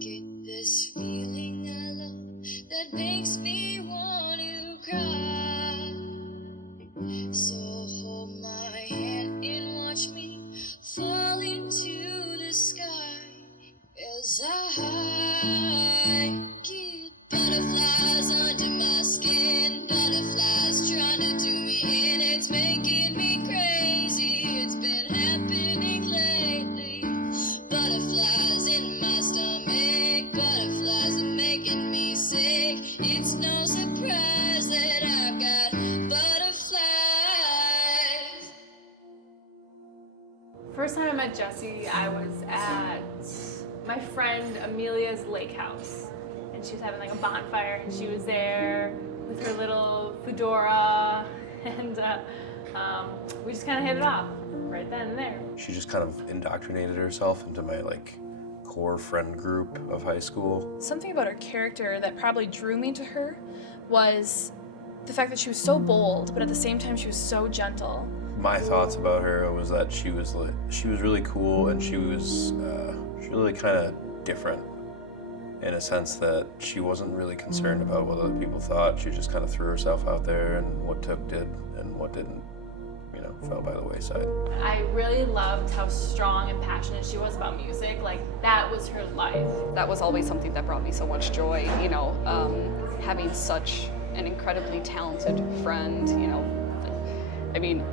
get this feeling I love that makes me want to cry. So hold my hand and watch me fall into the sky as I get butterflies under my skin, butterflies trying to do me in, it's making me crazy, it's been happening lately. Butterflies in my stomach, butterflies are making me sick, it's no surprise that I've got butterflies. First time I met Jessie, I was at my friend Amelia's lake house, and she was having like a bonfire, and she was there with her little fedora, and we just kind of hit it off right then and there. She just kind of indoctrinated herself into my core friend group of high school. Something about her character that probably drew me to her was the fact that she was so bold, but at the same time she was so gentle. My thoughts about her was that she was really cool, and she was really kind of different in a sense that she wasn't really concerned about what other people thought. She just kind of threw herself out there, and what took did, and what didn't, fell by the wayside. I really loved how strong and passionate she was about music. Like, that was her life. That was always something that brought me so much joy, having such an incredibly talented friend, I mean,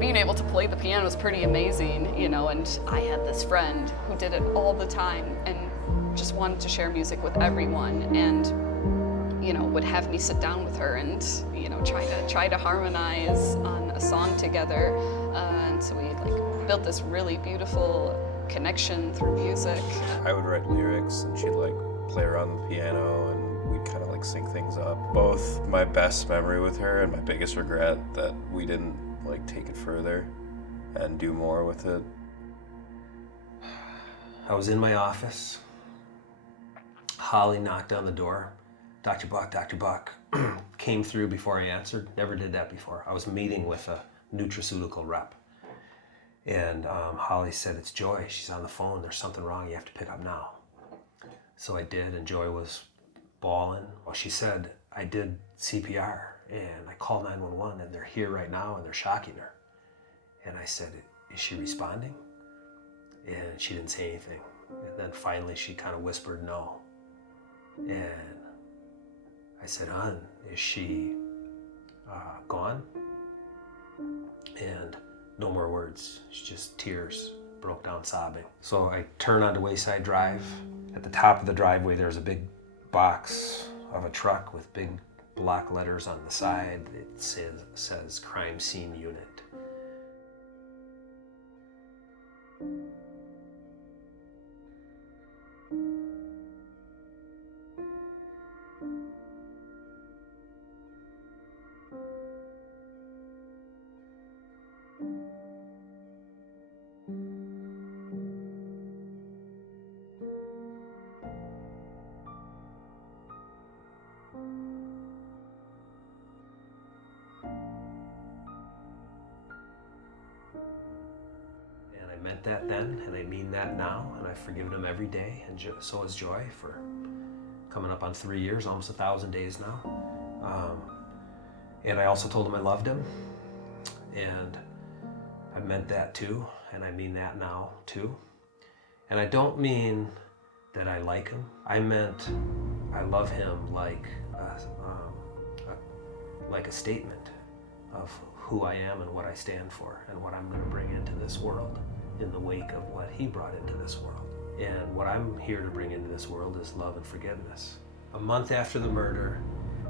being able to play the piano was pretty amazing, and I had this friend who did it all the time and just wanted to share music with everyone, and would have me sit down with her and try to harmonize on a song together, and so we built this really beautiful connection through music. I would write lyrics, and she'd play around the piano, and we'd kind of sync things up. Both my best memory with her and my biggest regret that we didn't take it further and do more with it. I was in my office. Holly knocked on the door. Dr. Buck came through before I answered. Never did that before. I was meeting with a nutraceutical rep. And Holly said, "It's Joy. She's on the phone. There's something wrong. You have to pick up now." So I did, and Joy was bawling. Well, she said, "I did CPR, and I called 911, and they're here right now, and they're shocking her." And I said, "Is she responding?" And she didn't say anything. And then finally she kind of whispered no. And I said, "Hon, is she gone?" And no more words, just tears, broke down sobbing. So I turned onto Wayside Drive. At the top of the driveway there's a big box of a truck with big block letters on the side. It says crime scene unit. I meant that then, and I mean that now, and I've forgiven him every day, and so has Joy for coming up on 3 years, almost 1,000 days now. And I also told him I loved him, and I meant that too, and I mean that now too. And I don't mean that I like him. I meant I love him like a statement of who I am and what I stand for and what I'm going to bring into this world in the wake of what he brought into this world. And what I'm here to bring into this world is love and forgiveness. A month after the murder,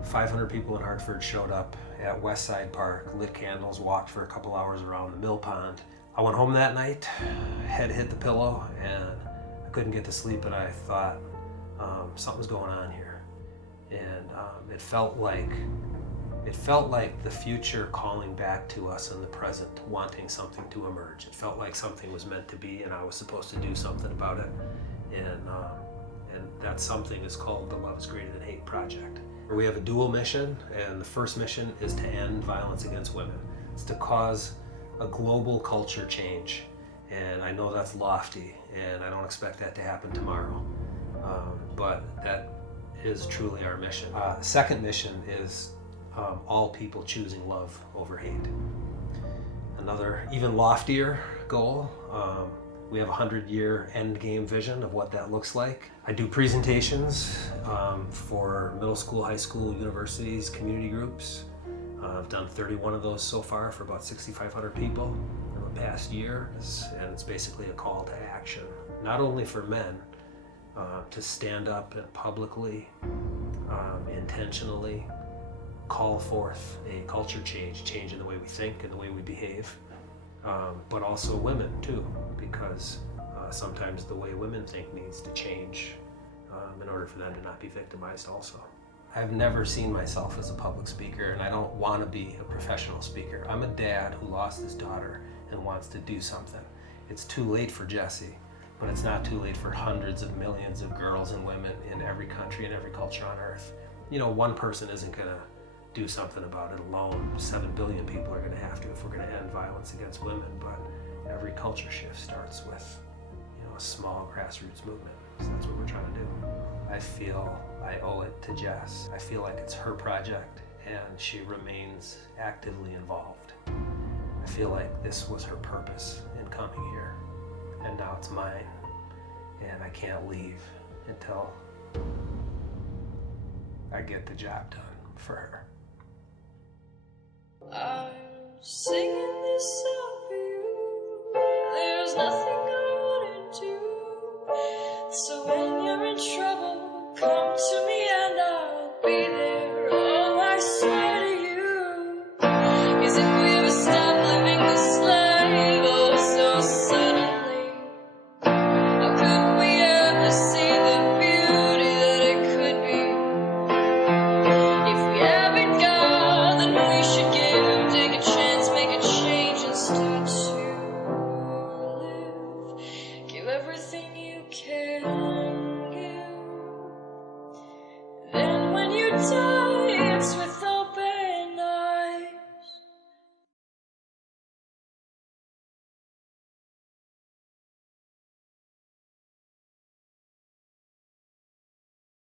500 people in Hartford showed up at Westside Park, lit candles, walked for a couple hours around the mill pond. I went home that night, head hit the pillow, and I couldn't get to sleep, and I thought, something's going on here. And it felt like the future calling back to us in the present, wanting something to emerge. It felt like something was meant to be, and I was supposed to do something about it. And that something is called the Love is Greater Than Hate Project. We have a dual mission, and the first mission is to end violence against women. It's to cause a global culture change. And I know that's lofty, and I don't expect that to happen tomorrow. but that is truly our mission. The second mission is all people choosing love over hate. Another even loftier goal, we have a 100-year end game vision of what that looks like. I do presentations for middle school, high school, universities, community groups. I've done 31 of those so far for about 6,500 people in the past year, and it's basically a call to action, not only for men to stand up and publicly, intentionally call forth a culture change in the way we think and the way we behave, but also women too, because sometimes the way women think needs to change in order for them to not be victimized also. I've never seen myself as a public speaker, and I don't want to be a professional speaker. I'm a dad who lost his daughter and wants to do something. It's too late for Jesse, but it's not too late for hundreds of millions of girls and women in every country and every culture on earth. You know, one person isn't going to do something about it alone. 7 billion people are going to have to if we're going to end violence against women, but every culture shift starts with, you know, a small grassroots movement. So that's what we're trying to do. I feel I owe it to Jess. I feel like it's her project and she remains actively involved. I feel like this was her purpose in coming here, and now it's mine, and I can't leave until I get the job done for her. I'm singing this song for you. There's nothing I wouldn't do. So when you're in trouble, come to me.